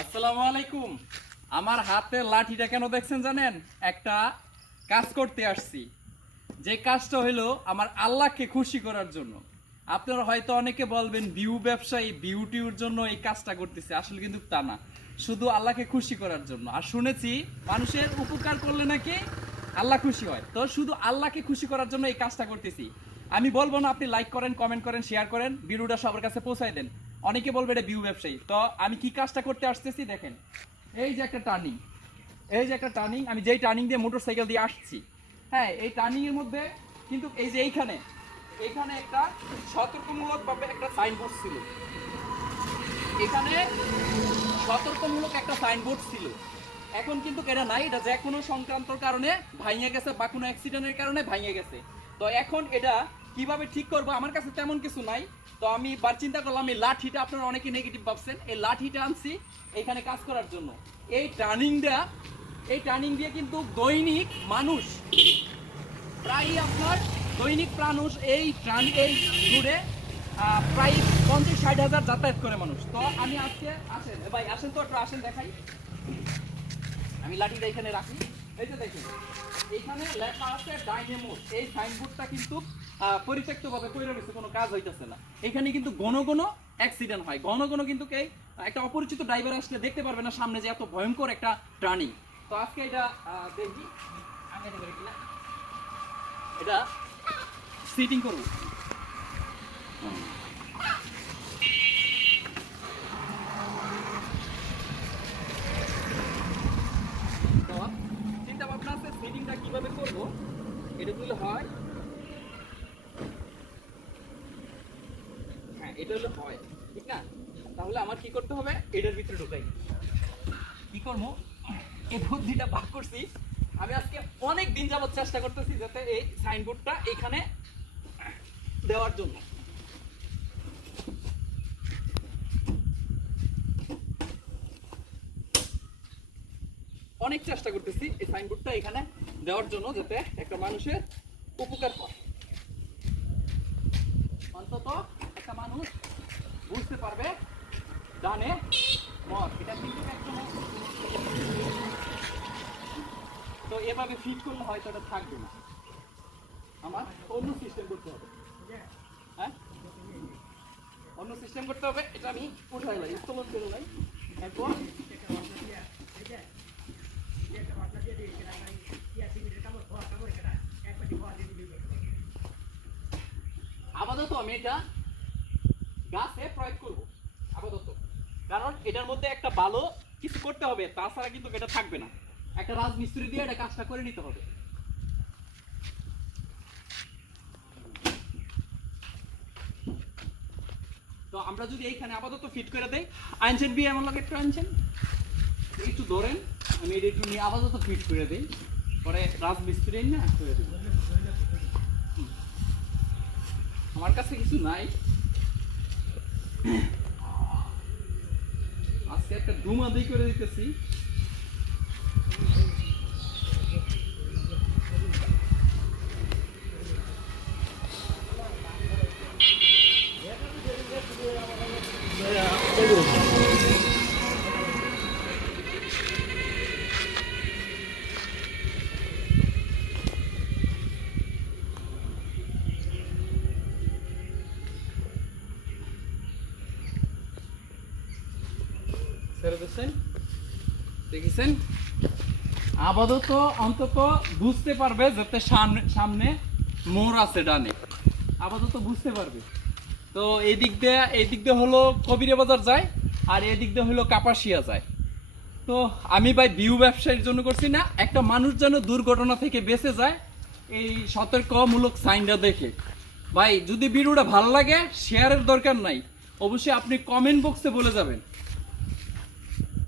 আসসালামু আলাইকুম। আমার হাতে লাঠিটা কেন দেখছেন জানেন? একটা কাজ করতে আসছি, যে কাজটা হলো আমার আল্লাহকে খুশি করার জন্য। আপনারা হয়তো অনেকে বলবেন ভিউ ব্যবসায়ী, বিউটির জন্য এই কাজটা করতেছে, আসলে কিন্তু তা না, শুধু আল্লাহকে খুশি করার জন্য। আর শুনেছি মানুষের উপকার করলে নাকি আল্লাহ খুশি হয়, তো শুধু আল্লাহকে খুশি করার জন্য এই কাজটা করতেছি। আমি বলবো না আপনি লাইক করেন, কমেন্ট করেন, শেয়ার করেন, ভিডিওটা সবার কাছে পৌঁছায় দেন। অনেকে বলবে এটা ভিউ ব্যবসায়ী। তো আমি কি কাজটা করতে আসতেছি দেখেন। এই যে একটা টার্নিং, এই যে একটা টার্নিং, আমি যেই টার্নিং দিয়ে মোটরসাইকেল দিয়ে আসছি, হ্যাঁ, এই টার্নিং এর মধ্যে কিন্তু এই যে এইখানে এখানে একটা সতর্কমূলক ভাবে একটা সাইনবোর্ড ছিল। এখানে সতর্কমূলক একটা সাইনবোর্ড ছিল। এখন কিন্তু এটা নাই, এটা যে কোনো সংক্রান্তর কারণে ভাঙে গেছে বা কোনো অ্যাক্সিডেন্টের কারণে ভাঙে গেছে। তো এখন এটা কিভাবে ঠিক করবো, আমার কাছে তেমন কিছু নাই। তো আমি বার চিন্তা করলাম এই লাঠিটা, আপনারা অনেকে নেগেটিভ ভাবছেন, এই লাঠিটা আনছি এখানে কাজ করার জন্য। এই টার্নিং দিয়ে কিন্তু দৈনিক মানুষ প্রায় আপনার দৈনিক মানুষ এই রোডে প্রায় 50-60 হাজার যাতায়াত করে মানুষ। তো আমি আজকে আসেন ভাই, আসেন তো একটু আসেন দেখাই। আমি লাঠিটা এখানে রাখি। এই যে দেখুন এখানে লেখা আছে ডাইনেমো। এই সাইনবোর্ডটা কিন্তু পরিত্যক্তভাবে পড়ে রয়েছে, কোনো কাজ হইতেছে না। এখানে কিন্তু ঘন ঘন অ্যাক্সিডেন্ট হয়, ঘন ঘন কিন্তু একটা অপরিচিত ড্রাইভার আসলে দেখতে পারবে না সামনে যে এত ভয়ঙ্কর একটা টার্নিং। তো আজকে এটা দেখি এটা সিটিং করব। তো চিন্তা ভাবনা আছে সিটিংটা কিভাবে করব। এটা দিলে হয়, হ্যাঁ এটা হলে হয়, ঠিক না? তাহলে আমার কি করতে হবে, এটার ভিতরে ঢুকাই। কি করবো, এই বুদ্ধিটা ভাগ করছি আমি আজকে অনেক দিন যাবত চেষ্টা করতেছি যাতে এই সাইনবোর্ডটা এখানে দেওয়ার জন্য। অনেক চেষ্টা করতেছি এই সাইনবোর্ডটা এখানে দেওয়ার জন্য, যাতে একটা মানুষের উপকার হয়। অন্তত একটা মানুষ বুঝতে পারবে ডানে মত, এটা কিন্তু একদম। তো এভাবে ফিট করলে হয়তো এটা থাকবে না, আমার অন্য সিস্টেম করতে হবে। হ্যাঁ, অন্য সিস্টেম করতে হবে। এটা আমি উঠাই লাই, উত্তোলন করে লাই। এরপর আপাতত আমি এটা গাছে প্রয়োগ করব আপাতত, কারণ এটার মধ্যে একটা ভালো কিছু করতে হবে, তাছাড়া কিন্তু এটা থাকবে না। একটা রাজমিস্ত্রি দিয়ে এটা কাজটা করে নিতে হবে। তো আমরা যদি এইখানে আপাতত ফিট করে দেই, আনছেন বিয়ে এমন লাগে একটু আনছেন একটু ধরেন, আমি এটা একটু নিয়ে আপাতত ফিট করে দিই, পরে রাজমিস্ত্রি না করে দেব। আমার কাছে কিছু নাই, আজকে একটা ডুমা দিয়ে করে দিতেছি। দেখেছেন, আপাতত অন্তত বুঝতে পারবে যাতে সামনে মোড় আছে ডানে, আপাতত বুঝতে পারবে। তো এই দিক দিয়ে হলো কবিরে বাজার যায়, আর এই দিক দিয়ে হলো কাপাসিয়া যায়। তো আমি ভাই ভিউ ব্যবসায়ীর জন্য করছি না, একটা মানুষ যেন দুর্ঘটনা থেকে বেঁচে যায় এই সতর্কমূলক সাইনটা দেখে। ভাই যদি ভিডিওটা ভালো লাগে, শেয়ারের দরকার নাই, অবশ্যই আপনি কমেন্ট বক্সে বলে যাবেন।